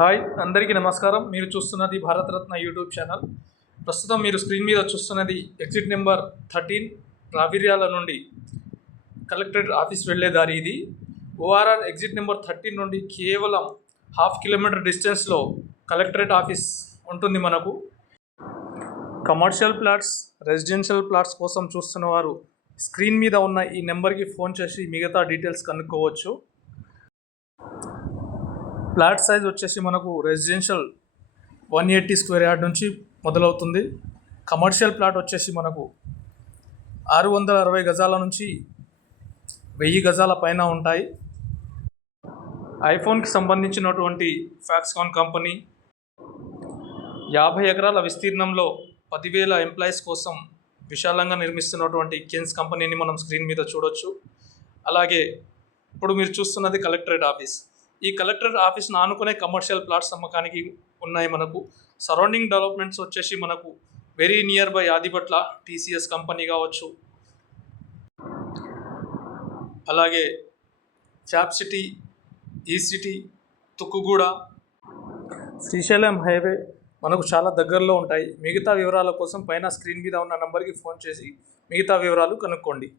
Hi అందరికీ నమస్కారం. మీరు చూస్తున్నది భారతరత్న యూట్యూబ్ ఛానల్. ప్రస్తుతం మీరు స్క్రీన్ మీద చూస్తున్నది ఎగ్జిట్ నెంబర్ 13 రావిర్యాల నుండి కలెక్టరేట్ ఆఫీస్ వెళ్ళే దారి. ఇది ఓఆర్ఆర్ ఎగ్జిట్ నెంబర్ 13 నుండి కేవలం 1/2 కిలోమీటర్ డిస్టెన్స్లో కలెక్టరేట్ ఆఫీస్ ఉంటుంది. మనకు కమర్షియల్ ప్లాట్స్, రెసిడెన్షియల్ ప్లాట్స్ కోసం చూస్తున్న వారు స్క్రీన్ మీద ఉన్న ఈ నెంబర్కి ఫోన్ చేసి మిగతా డీటెయిల్స్ కనుక్కోవచ్చు. ఫ్లాట్ సైజ్ వచ్చేసి మనకు రెసిడెన్షియల్ 180 స్క్వేర్ యార్డ్ నుంచి మొదలవుతుంది. కమర్షియల్ ప్లాట్ వచ్చేసి మనకు 660 గజాల నుంచి 1000 గజాల పైన ఉంటాయి. ఐఫోన్కి సంబంధించినటువంటి ఫాక్స్కాన్ కంపెనీ 50 ఎకరాల విస్తీర్ణంలో 10,000 ఎంప్లాయీస్ కోసం విశాలంగా నిర్మిస్తున్నటువంటి కెన్స్ కంపెనీని మనం స్క్రీన్ మీద చూడొచ్చు. అలాగే ఇప్పుడు మీరు చూస్తున్నది కలెక్టరేట్ ఆఫీస్. ఈ కలెక్టరేట్ ఆఫీస్ను ఆనుకునే కమర్షియల్ ప్లాట్స్ అమ్మకానికి ఉన్నాయి. మనకు సరౌండింగ్ డెవలప్మెంట్స్ వచ్చేసి మనకు very near by Adibatla TCS company కావచ్చు, అలాగే ఫ్యాబ్ సిటీ, ఈ సిటీ, తుక్కుగూడ, శ్రీశైలం హైవే మనకు చాలా దగ్గరలో ఉంటాయి. మిగతా వివరాల కోసం పైన స్క్రీన్ మీద ఉన్న నంబర్కి ఫోన్ చేసి మిగతా వివరాలు కనుక్కోండి.